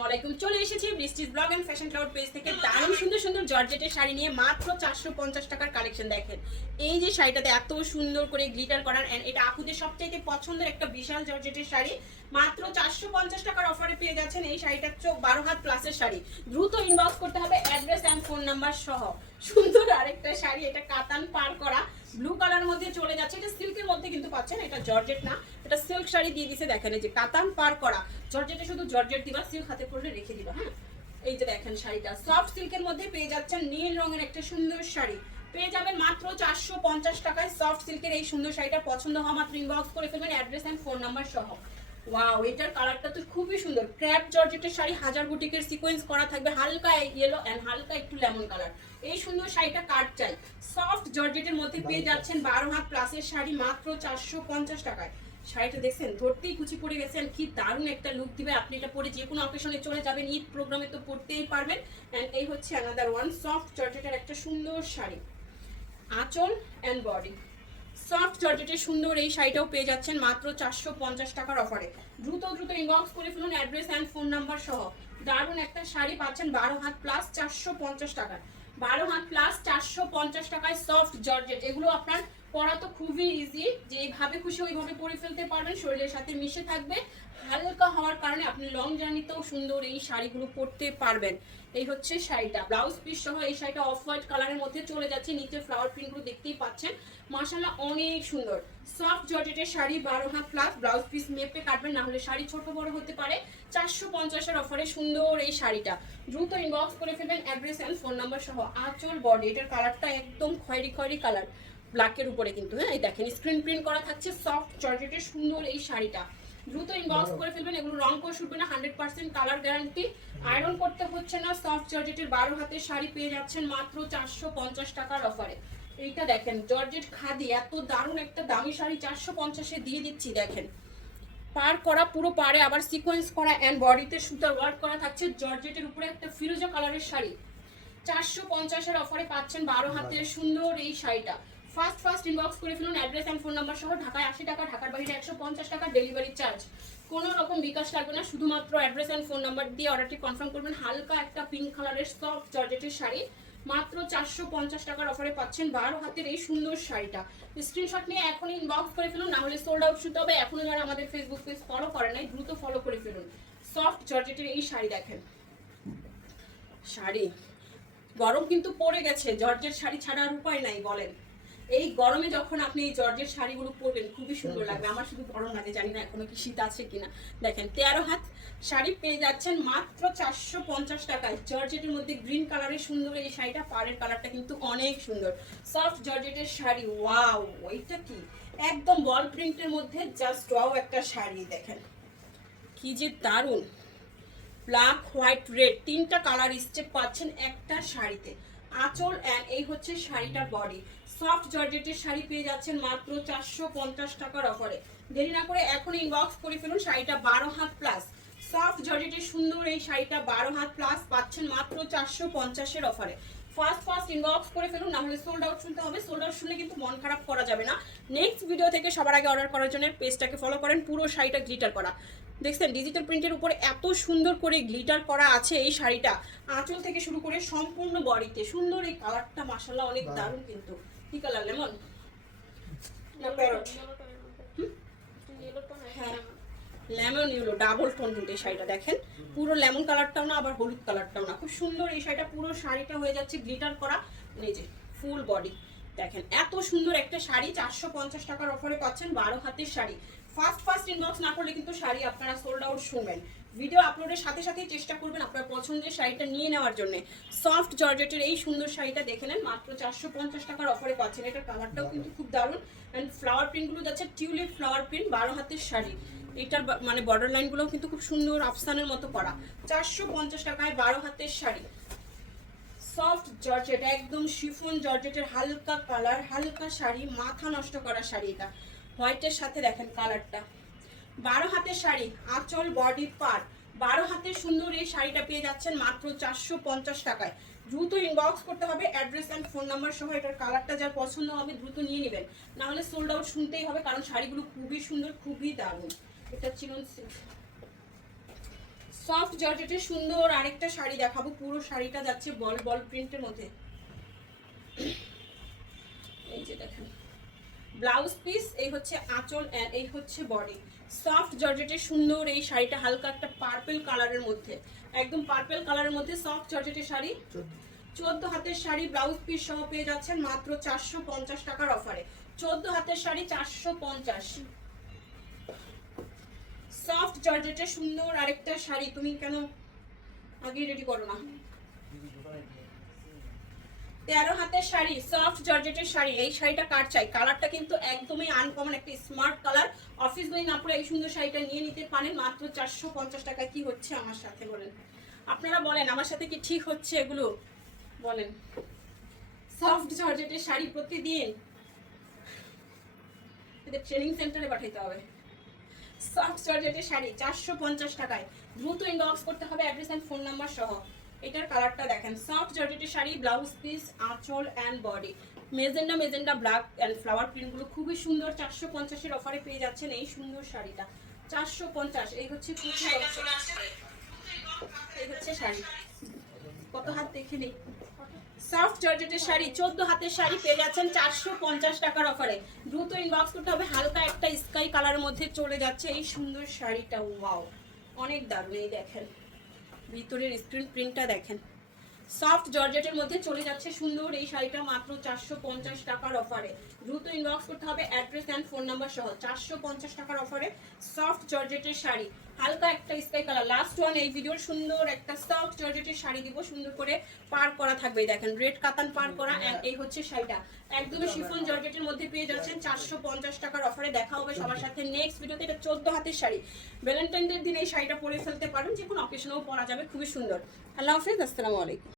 আসসালামু আলাইকুম। চলে এসেছি বৃষ্টির blog and fashion cloud page থেকে। দারুণ সুন্দর সুন্দর জর্জেটের শাড়ি নিয়ে মাত্র চারশো পঞ্চাশ টাকার কালেকশন দেখেন। এই যে শাড়িটাতে এত সুন্দর করে গ্লিটার করার অ্যান্ড এটা আপুদের সবচাইতে পছন্দের একটা বিশাল জর্জেটের শাড়ি। মাত্র চারশো পঞ্চাশ টাকার অফারে পেয়ে যাচ্ছেন এই শাড়িটা চোখ বারো হাত প্লাসের শাড়ি। দ্রুত ইনবক্স করতে হবে অ্যাড্রেস অ্যান্ড ফোন নাম্বার সহ। সুন্দর আরেকটা শাড়ি, এটা কাতান পার করা। ব্লু কালার মধ্যে চলে যাচ্ছে। এটা সিল্কের মধ্যে কিন্তু পাচ্ছেন, এটা জর্জেট না। এটা সিল্ক শাড়ি দিয়ে দিছে, দেখেন যে কাতান পার করা। জর্জেটে শুধু জর্জেট দিবা সিল্ক হাতে পরে রেখে দিবা হ্যাঁ? এই যে দেখেন শাড়িটা। সফট সিল্কের মধ্যে পেয়ে যাচ্ছেন নীল রঙের একটা সুন্দর শাড়ি। পেয়ে যাবেন মাত্র চারশো পঞ্চাশ টাকায় সফট সিল্কের এই সুন্দর শাড়িটা। পছন্দ হওয়া মাত্র ইনবক্স করে ফেলবেন অ্যাড্রেস অ্যান্ড ফোন নাম্বার সহ। ওয়াও এটার কালারটা তো খুবই সুন্দর। ক্র্যাপ জর্জেটের শাড়ি হাজার বুটিকের সিকোয়েন্স করা থাকবে, হালকা ইয়েলো অ্যান্ড হালকা একটু লেমন কালার এই সুন্দর শাড়িটা কাট চাই? সফট জর্জেটের মধ্যে পেয়ে যাচ্ছেন বারো হাত প্লাসের শাড়ি মাত্র চারশো পঞ্চাশ টাকায়। শাড়িটা দেখছেন, ধরতেই কুচি পরে গেছেন, কি দারুণ একটা লুক দিবে। আপনি এটা পরে যে কোনো অকেশনে চলে যাবেন, ঈদ প্রোগ্রামে তো পরতেই পারবেন। অ্যান্ড এই হচ্ছে অ্যানাদার ওয়ান সফট জর্জেটের একটা সুন্দর শাড়ি। আঁচল অ্যান্ড বডি সফট জর্জেটের সুন্দর এই শাড়িটাও পেয়ে যাচ্ছেন মাত্র চারশো পঞ্চাশ টাকার অফারে। দ্রুত দ্রুত ইনবক্স করে ফেলুন অ্যাড্রেস অ্যান্ড ফোন নাম্বার সহ। দারুণ একটা শাড়ি পাচ্ছেন বারো হাত প্লাস চারশো পঞ্চাশ টাকার বারো হাত প্লাস চারশো পঞ্চাশ টাকায় সফট জর্জেট। এগুলো আপনার পরা তো খুবই ইজি যেভাবে খুশি ওইভাবে পরে ফেলতে পারবেন, শরীরের সাথে মিশে থাকবে। হালকা হওয়ার কারণে আপনি লং জার্নিতেও সুন্দর এই শাড়িগুলো পরতে পারবেন। এই হচ্ছে শাড়িটা। ব্লাউজ পিস সহ এই শাড়িটা অফ হোয়াইট কালারের মধ্যে চলে যাচ্ছে, নিচে ফ্লাওয়ার প্রিন্টগুলো দেখতেই পাচ্ছেন। মাসাল্লাহ অনেক সুন্দর। সফট জর্জেটের শাড়ি বারো হাত প্লাস ব্লাউজ পিস মেপে কাটবেন না হলে শাড়ি ছোট বড় হতে পারে। চারশো পঞ্চাশের অফারে সুন্দর এই শাড়িটা। দ্রুত ইনবক্স করে ফেলবেন অ্যাড্রেস অ্যান্ড ফোন নাম্বার সহ। আঁচল বডি এটার কালারটা একদম খয়েরি খয়েরি কালার ব্ল্যাকের উপরে কিন্তু হ্যাঁ এই দেখেন স্ক্রিন প্রিন্ট করা থাকছে সফট জর্জেটের সুন্দর এই শাড়িটা। দ্রুত ইনবক্স করে ফেলবেন এগুলো রং করে শুটবে না hundred percent colour guarantee iron করতে হচ্ছে না সফট জর্জেটের বারো হাতের শাড়ি পেয়ে যাচ্ছেন মাত্র চারশো পঞ্চাশ টাকার অফারে এইটা দেখেন জর্জেট খাদি এত দারুণ একটা দামি শাড়ি চারশো পঞ্চাশে দিয়ে দিচ্ছি দেখেন। পার করা পুরো পারে আবার সিকোয়েন্স করা অ্যান্ড বডিতে সুতার ওয়ার্ক করা থাকছে জর্জেটের উপরে একটা ফিরোজা কালারের শাড়ি। চারশো পঞ্চাশের অফারে পাচ্ছেন বারো হাতের সুন্দর এই শাড়িটা। ফার্স্ট ফার্স্ট ইনবক্স করে ফেলুন অ্যাড্রেস অ্যান্ড ফোন নাম্বার সহ ঢাকায় আশি টাকা, ঢাকার বাইরে একশো পঞ্চাশ টাকা ডেলিভারি চার্জ কোনো রকম বিকাশ লাগবে না, শুধুমাত্র অ্যাড্রেস অ্যান্ড ফোন নাম্বার দিয়ে অর্ডারটি কনফার্ম করবেন। হালকা একটা পিঙ্ক কালারের সফট জর্জেটের শাড়ি। মাত্র চারশো পঞ্চাশ টাকার অফারে পাচ্ছেন বারো হাতের এই সুন্দর শাড়িটা। স্ক্রিনশট নিয়ে এখনই ইনবক্স করে ফেলুন, না হলে সোল্ড আউট শুতে হবে। এখনও যারা আমাদের ফেসবুক পেজ ফলো করে নাই, দ্রুত ফলো করে ফেলুন। সফট জর্জেটের এই শাড়ি দেখেন। শাড়ি। গরম কিন্তু পড়ে গেছে জর্জের শাড়ি ছাড়ার উপায় নাই, বলেন। এই গরমে যখন আপনি এই জর্জের শাড়িগুলো পরবেন, খুবই সুন্দর লাগবে। আমার শুধু গরম লাগে, জানি না এখনও কি শীত আছে কিনা। দেখেন, তেরো হাত শাড়ি পেয়ে যাচ্ছেন মাত্র চারশো পঞ্চাশ টাকায়। জর্জেটের মধ্যে গ্রিন কালারের সুন্দর এই শাড়িটা, পাড়ের কালারটা কিন্তু অনেক সুন্দর। সফট জর্জেটের শাড়ি, ওয়াও, ওইটা কি? একদম বল প্রিন্টের মধ্যে জাস্ট ওয়াও একটা শাড়ি, দেখেন। কি যে দারুণ। ব্ল্যাক হোয়াইট রেড তিনটা কালার স্টেপ পাচ্ছেন একটা শাড়িতে। আঁচল অ্যান্ড এই হচ্ছে শাড়িটার বডি সফট জর্জেটের শাড়ি পেয়ে যাচ্ছেন মাত্র চারশো পঞ্চাশ টাকার অফারে। দেরি না করে এখন ইনবক্স করে ফেলুন শাড়িটা বারো হাত প্লাস সফট জর্জেটের সুন্দর এই শাড়িটা বারো হাত প্লাস পাচ্ছেন মাত্র চারশো পঞ্চাশের অফারে। ফার্স্ট ফার্স্ট ইনবক্স করে ফেলুন নাহলে সোল্ড আউট শুনতে হবে। সোল্ড আউট শুনলে কিন্তু মন খারাপ করা যাবে না। নেক্সট ভিডিও থেকে সবার আগে অর্ডার করার জন্য পেজটাকে ফলো করেন পুরো শাড়িটা গ্লিটার করা। দেখছেন ডিজিটাল প্রিন্টের উপরে এত সুন্দর করে গ্লিটার করা আছে এই শাড়িটা। আঁচল থেকে শুরু করে সম্পূর্ণ বডিতে সুন্দর এই কালারটা মাসাল্লাহ অনেক দারুণ কিন্তু। কি কালার লেমন না প্যারট হ্যাঁ। লেমন ইউলো ডাবল টোন কিন্তু এই শাড়িটা দেখেন? পুরো লেমন কালারটাও না আবার হলুদ কালারটাও না। খুব সুন্দর এই শাড়িটা পুরো শাড়িটা হয়ে যাচ্ছে গ্লিটার করা এই যে ফুল বডি দেখেন এত সুন্দর একটা শাড়ি চারশো পঞ্চাশ টাকার অফারে পাচ্ছেন বারো হাতের শাড়ি। ফার্স্ট ফার্স্ট ইনবক্স না করলে কিন্তু শাড়ি আপনারা সোল্ড আউট শুনবেন। ভিডিও আপলোডের সাথে সাথেই চেষ্টা করবেন আপনার পছন্দের শাড়িটা নিয়ে নেওয়ার জন্য। সফট জর্জেটের এই সুন্দর শাড়িটা দেখে নেন মাত্র চারশো পঞ্চাশ টাকার অফারে পাচ্ছেন। এটার কালারটাও কিন্তু খুব দারুণ। অ্যান্ড ফ্লাওয়ার প্রিন্টগুলো যাচ্ছে টিউলিপ ফ্লাওয়ার প্রিন্ট বারো হাতের শাড়ি। এটার মানে বর্ডার লাইনগুলোও কিন্তু খুব সুন্দর আফসানের মতো করা। চারশো পঞ্চাশ টাকায় বারো হাতের শাড়ি। সফট জর্জেট একদম শিফন জর্জেটের হালকা কালার হালকা শাড়ি মাথা নষ্ট করা শাড়ি এটা। হোয়াইটের সাথে দেখেন কালারটা। বারো হাতের শাড়ি, আঁচল বডি পার বারো হাতের সুন্দর এই শাড়িটা পেয়ে যাচ্ছেন মাত্র চারশো পঞ্চাশ টাকায়। দ্রুত ইনবক্স করতে হবে অ্যাড্রেস অ্যান্ড ফোন নাম্বার সহ এটার কালারটা যার পছন্দ হবে দ্রুত নিয়ে নেবেন। নাহলে সোল্ড আউট শুনতেই হবে, কারণ শাড়িগুলো খুবই সুন্দর, খুবই দারুণ। এটা চিরন সিল্ক সফট জর্জেটের সুন্দর আরেকটা শাড়ি দেখাবো, পুরো শাড়িটা যাচ্ছে বল বল প্রিন্টের মধ্যে। এই যে দেখেন। ব্লাউজ পিস, এই হচ্ছে আঁচল and এই হচ্ছে বডি সফট জর্জেটের সুন্দর এই শাড়িটা হালকা একটা পার্পল কালারের মধ্যে। একদম পার্পেল কালারের মধ্যে সফট জর্জেটের শাড়ি। চোদ্দ হাতের শাড়ি, ব্লাউজ পিস সহ পেয়ে যাচ্ছেন মাত্র চারশো পঞ্চাশ টাকার অফারে চোদ্দ হাতের শাড়ি, চারশো পঞ্চাশ। সফট জর্জেটের সুন্দর আরেকটা শাড়ি। তুমি কেন আগে রেডি করো না? তেরো হাতের শাড়ি সফট জর্জেটের শাড়ি, এই শাড়িটা কার চাই? কালারটা কিন্তু একদমই আনকমন একটা স্মার্ট কালার অফিস না পরে এই সুন্দর শাড়িটা নিয়ে নিতে পারেন। মাত্র চারশো পঞ্চাশ টাকা কি হচ্ছে আমার সাথে বলেন? আপনারা বলেন, আমার সাথে কি ঠিক হচ্ছে এগুলো? বলেন। সফট জর্জেটের শাড়ি প্রতিদিন এদের ট্রেনিং সেন্টারে পাঠাইতে হবে। সফট জর্জেটের শাড়ি চারশো পঞ্চাশ টাকায়। দ্রুত ইনবক্স করতে হবে অ্যাড্রেস অ্যান্ড ফোন নাম্বার সহ। এটার কালারটা দেখেন। সফট জর্জেটের শাড়ি ব্লাউজ পিস আঁচল and body magenta magenta black and flower প্রিন্টগুলো খুবই সুন্দর। চারশো পঞ্চাশের অফারে পেয়ে যাচ্ছেন এই সুন্দর শাড়িটা। চারশো পঞ্চাশ এই হচ্ছে এই হচ্ছে শাড়ি। কত হাত দেখে নেই সফট জর্জেটের শাড়ি চোদ্দ হাতের শাড়ি পেয়ে যাচ্ছেন চারশো পঞ্চাশ টাকার অফারে দ্রুত ইনবক্স করতে হবে। হালকা একটা স্কাই কালারের মধ্যে চলে যাচ্ছে এই সুন্দর শাড়িটা। ওয়াও অনেক দারুণ এই দেখেন। ভিতরের স্ক্রিন প্রিন্টটা দেখেন। সফট জর্জেটের মধ্যে চলে যাচ্ছে সুন্দর। এই শাড়িটা মাত্র চারশো পঞ্চাশ টাকার অফারে দ্রুত ইনবক্স করতে হবে অ্যাড্রেস অ্যান্ড ফোন নাম্বার সহ। চারশো পঞ্চাশ টাকার অফারে সফট জর্জেটের শাড়ি। হালকা একটা স্কাই কালার লাস্ট ওয়ান এই ভিডিওর সুন্দর একটা সফট জর্জেটের শাড়ি দিব। সুন্দর করে পার করা থাকবে। দেখেন রেড কাতান পার করা এই হচ্ছে শাড়িটা। একদমই শিফন জর্জেটের মধ্যে পেয়ে যাচ্ছেন চারশো পঞ্চাশ টাকার অফারে দেখা হবে সবার সাথে নেক্সট ভিডিওতে এটা চোদ্দ হাতের শাড়ি। ভ্যালেন্টাইন দিন এই শাড়িটা পরে ফেলতে পারেন। যে কোনো অকেশনেও পরা যাবে। খুবই সুন্দর। আল্লাহ হাফিজ আসসালামু আলাইকুম।